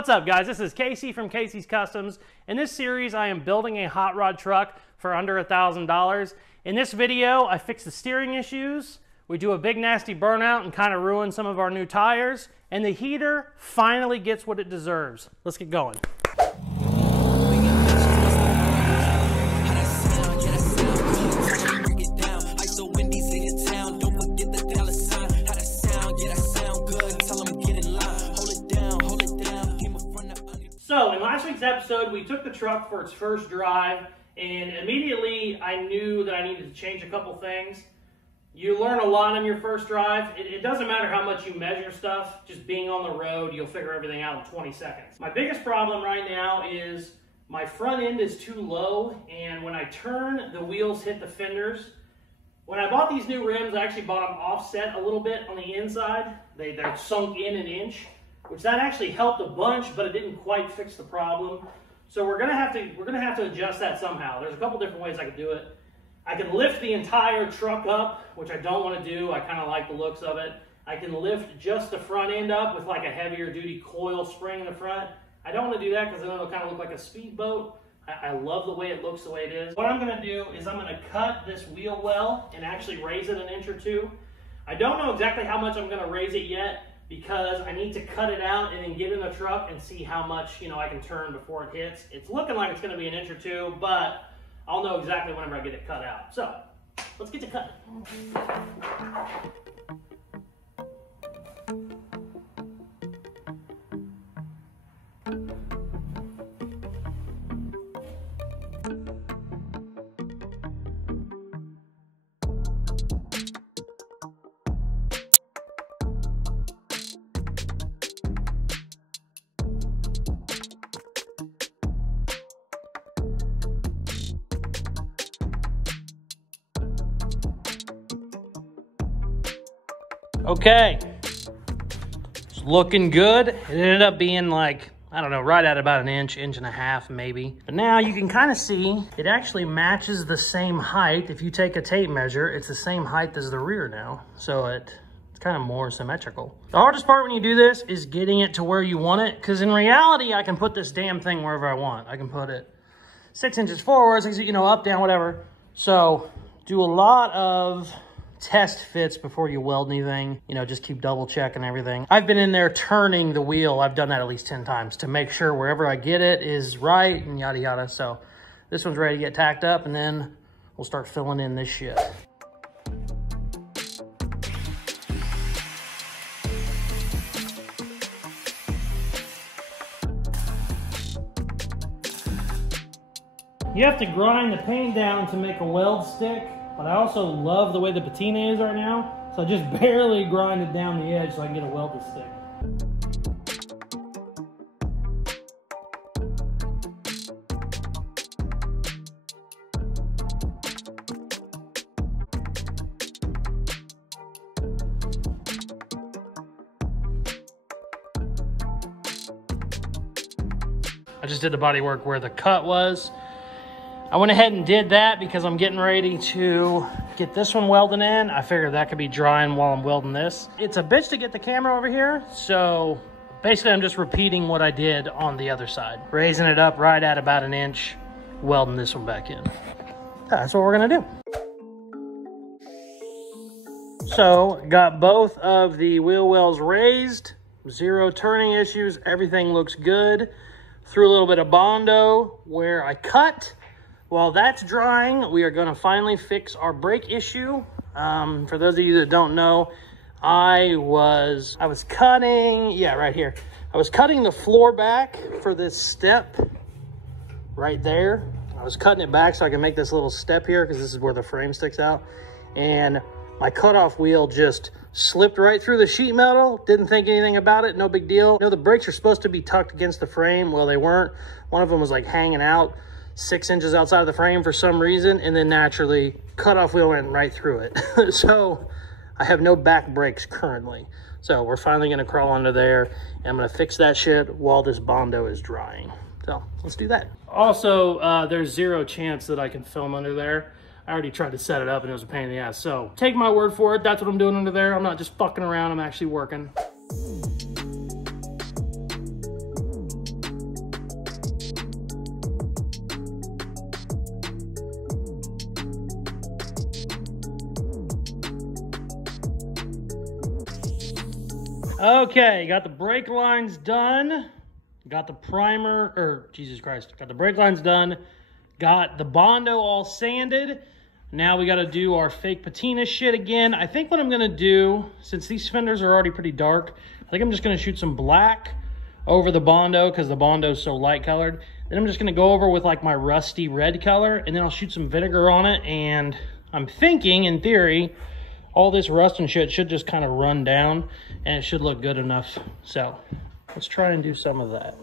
What's up, guys? This is Casey from Casey's Customs. In this series, I am building a hot rod truck for under $1,000. In this video, I fix the steering issues, we do a big nasty burnout and kind of ruin some of our new tires, and the heater finally gets what it deserves. Let's get going. So in last week's episode, we took the truck for its first drive, and immediately I knew that I needed to change a couple things. You learn a lot on your first drive. It doesn't matter how much you measure stuff, just being on the road, you'll figure everything out in 20 seconds. My biggest problem right now is my front end is too low, and when I turn, the wheels hit the fenders. When I bought these new rims, I actually bought them offset a little bit on the inside. They're sunk in an inch, which that actually helped a bunch, but it didn't quite fix the problem. So we're gonna have to adjust that somehow. There's a couple different ways I could do it. I can lift the entire truck up, which I don't want to do. I kind of like the looks of it. I can lift just the front end up with like a heavier duty coil spring in the front. I don't want to do that because then it'll kind of look like a speedboat. I love the way it looks the way it is. What I'm going to do is I'm going to cut this wheel well and actually raise it an inch or two. I don't know exactly how much I'm going to raise it yet because I need to cut it out and then get in the truck and see how much, I can turn before it hits. It's looking like it's going to be an inch or two, but I'll know exactly whenever I get it cut out. So let's get to cutting. Okay, it's looking good. It ended up being like, I don't know, right at about an inch, inch and a half maybe. But now you can kind of see it actually matches the same height. If you take a tape measure, it's the same height as the rear now. So it's kind of more symmetrical. The hardest part when you do this is getting it to where you want it, because in reality, I can put this damn thing wherever I want. I can put it 6 inches forward, 6, up, down, whatever. So do a lot of test fits before you weld anything, just keep double checking everything. I've been in there turning the wheel. I've done that at least 10 times to make sure wherever I get it is right and yada yada. So this one's ready to get tacked up, and then we'll start filling in this shit. You have to grind the paint down to make a weld stick. But I also love the way the patina is right now, so I just barely grind it down the edge so I can get a welded stick. I just did the body work where the cut was. I went ahead and did that because I'm getting ready to get this one welded in. I figured that could be drying while I'm welding this. It's a bitch to get the camera over here, so basically I'm just repeating what I did on the other side. Raising it up right at about an inch, welding this one back in. That's what we're gonna do. So, got both of the wheel wells raised, 0 turning issues, everything looks good. Threw a little bit of Bondo where I cut. While that's drying, we are gonna finally fix our brake issue. For those of you that don't know, I was cutting, right here. I was cutting the floor back for this step right there. I was cutting it back so I can make this little step here because this is where the frame sticks out. And my cutoff wheel just slipped right through the sheet metal. Didn't think anything about it, no big deal. The brakes are supposed to be tucked against the frame. Well, they weren't. One of them was like hanging out 6 inches outside of the frame for some reason, and then naturally cutoff wheel went right through it. So I have no back brakes currently. So we're finally gonna crawl under there, and I'm gonna fix that shit while this Bondo is drying. So let's do that. Also, there's 0 chance that I can film under there. I already tried to set it up and it was a pain in the ass. So take my word for it. That's what I'm doing under there. I'm not just fucking around. I'm actually working. Okay, got the brake lines done. Got the primer, or Jesus Christ, got the brake lines done. Got the Bondo all sanded. Now we got to do our fake patina shit again. I think what I'm going to do, since these fenders are already pretty dark, I think I'm just going to shoot some black over the Bondo because the Bondo is so light colored. Then I'm just going to go over with like my rusty red color, and then I'll shoot some vinegar on it. And I'm thinking, in theory, all this rust and shit should just kind of run down, and it should look good enough. So let's try and do some of that.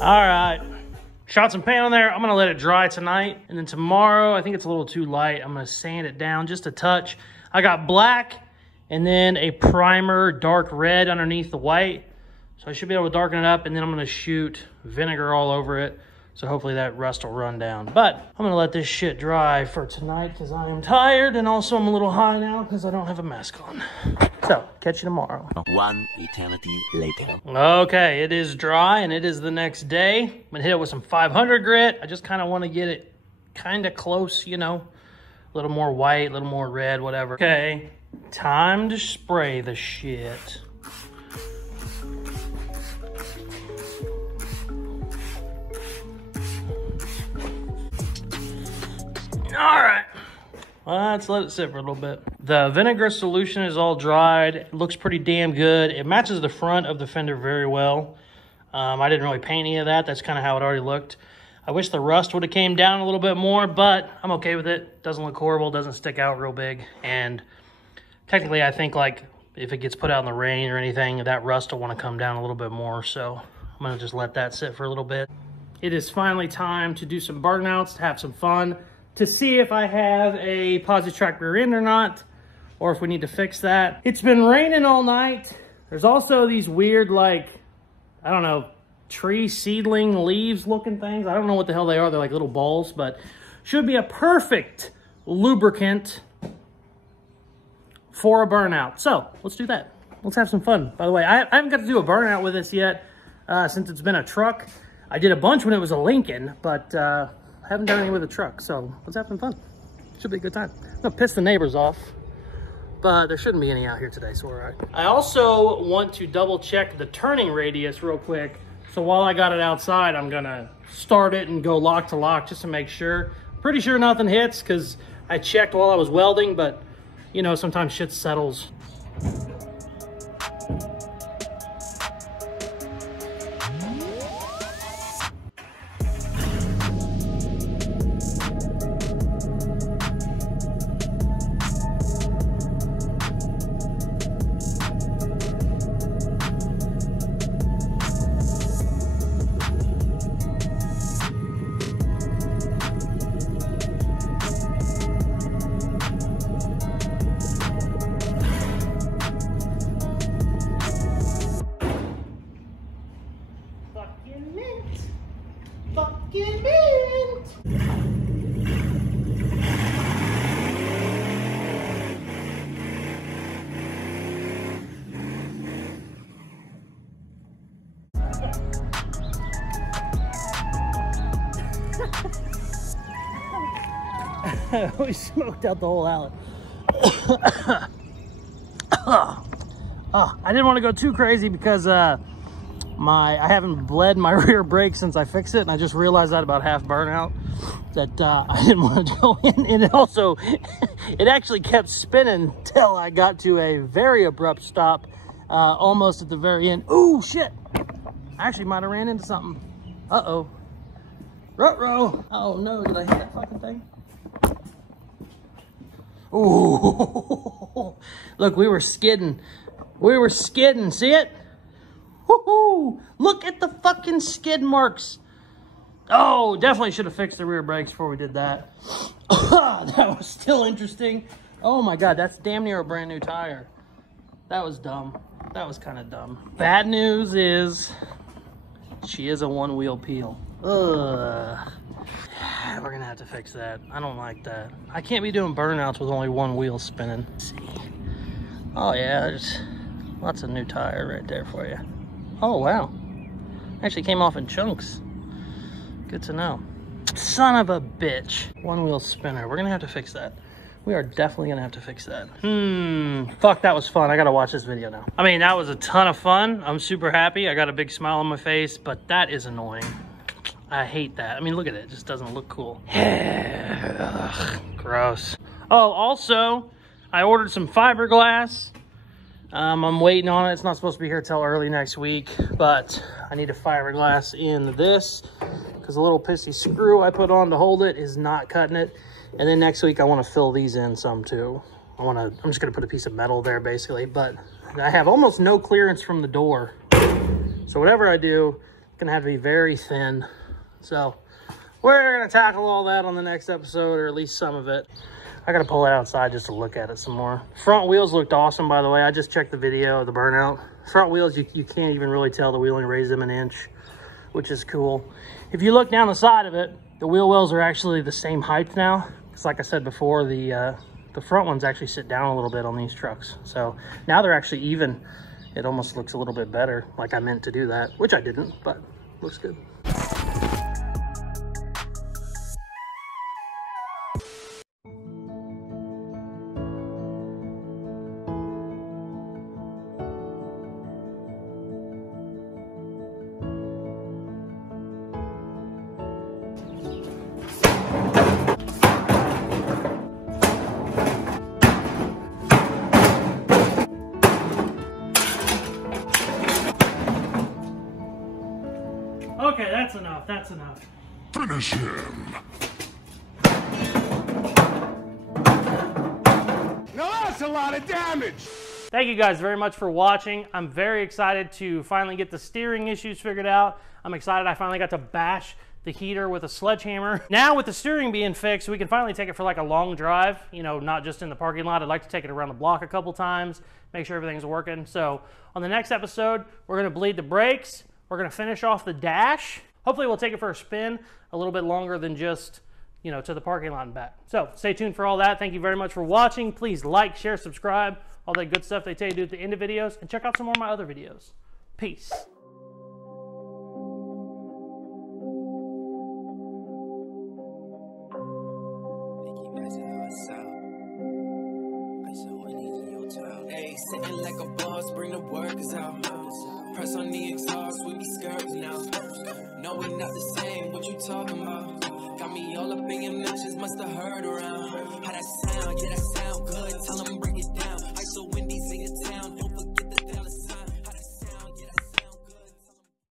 All right, shot some paint on there. I'm gonna let it dry tonight. And then tomorrow, I think it's a little too light, I'm gonna sand it down just a touch. I got black and then a primer dark red underneath the white. So I should be able to darken it up, and then I'm gonna shoot vinegar all over it. So hopefully that rust will run down. But I'm gonna let this shit dry for tonight because I am tired, and also I'm a little high now because I don't have a mask on. So, catch you tomorrow. One eternity later. Okay, it is dry and it is the next day. I'm gonna hit it with some 500 grit. I just kind of want to get it kind of close, you know, a little more white, a little more red, whatever. Okay, time to spray the shit. All right, let's let it sit for a little bit. The vinegar solution is all dried. It looks pretty damn good. It matches the front of the fender very well. I didn't really paint any of that. That's kind of how it already looked. I wish the rust would have came down a little bit more, but I'm okay with it. Doesn't look horrible, doesn't stick out real big. And technically, I think like if it gets put out in the rain or anything, that rust will want to come down a little bit more. So I'm gonna just let that sit for a little bit. It is finally time to do some burnouts, to have some fun, to see if I have a positive track rear end or not, or if we need to fix that. It's been raining all night. There's also these weird, like, I don't know, tree seedling leaves looking things. I don't know what the hell they are. They're like little balls, but should be a perfect lubricant for a burnout. So let's do that. Let's have some fun. By the way, I haven't got to do a burnout with this yet since it's been a truck. I did a bunch when it was a Lincoln, but I haven't done any with a truck. So let's have some fun. Should be a good time. I'm gonna piss the neighbors off, but there shouldn't be any out here today, so we're all right. I also want to double check the turning radius real quick. So while I got it outside, I'm gonna start it and go lock to lock just to make sure. Pretty sure nothing hits because I checked while I was welding, but you know, sometimes shit settles. Fucking mint. We smoked out the whole alley. I didn't want to go too crazy because I haven't bled my rear brake since I fixed it, and I just realized that about half burnout that I didn't want to go in. And it also, it actually kept spinning till I got to a very abrupt stop, almost at the very end. Ooh, shit! I actually might have ran into something. Uh-oh. Ruh-roh! Oh no, did I hit that fucking thing? Ooh! Look, we were skidding. We were skidding, see it? Woohoo! Look at the fucking skid marks. Oh, definitely should have fixed the rear brakes before we did that. That was still interesting. Oh my God, that's damn near a brand new tire. That was dumb. That was kind of dumb. Bad news is she is a one-wheel peel. Ugh. We're gonna have to fix that. I don't like that. I can't be doing burnouts with only one wheel spinning. Let's see. Oh yeah, there's lots of new tire right there for you. Oh wow. Actually came off in chunks. Good to know. Son of a bitch. One wheel spinner. We're gonna have to fix that. We are definitely gonna have to fix that. Fuck, that was fun. I gotta watch this video now. I mean, that was a ton of fun. I'm super happy. I got a big smile on my face, but that is annoying. I hate that. I mean, look at it. It just doesn't look cool. Ugh, gross. Oh, also, I ordered some fiberglass. I'm waiting on it. It's not supposed to be here till early next week, but I need a fiberglass in this because the little pissy screw I put on to hold it is not cutting it. And then next week I want to fill these in some too. I'm just gonna put a piece of metal there basically, but I have almost no clearance from the door. So whatever I do, it's gonna have to be very thin. So we're gonna tackle all that on the next episode, or at least some of it. I gotta pull it outside just to look at it some more. Front wheels looked awesome, by the way. I just checked the video of the burnout. Front wheels, you can't even really tell the wheel only raised them an inch, which is cool. If you look down the side of it, the wheel wells are actually the same height now. Because like I said before, the front ones actually sit down a little bit on these trucks. So now they're actually even. It almost looks a little bit better, like I meant to do that, which I didn't, but looks good. Okay, that's enough. That's enough. Finish him. Now that's a lot of damage. Thank you guys very much for watching. I'm very excited to finally get the steering issues figured out. I'm excited I finally got to bash the heater with a sledgehammer. Now with the steering being fixed, we can finally take it for like a long drive, you know, not just in the parking lot. I'd like to take it around the block a couple times, make sure everything's working. So on the next episode, we're gonna bleed the brakes. We're gonna finish off the dash. Hopefully we'll take it for a spin a little bit longer than just, you know, to the parking lot and back. So stay tuned for all that. Thank you very much for watching. Please like, share, subscribe, all that good stuff they tell you to do at the end of videos, and check out some more of my other videos. Peace. Sitting like a boss, bring the workers out. Press on the exhaust, we be skirting now. No, we not the same, what you talking about? Got me all up in your mentions, must have heard around.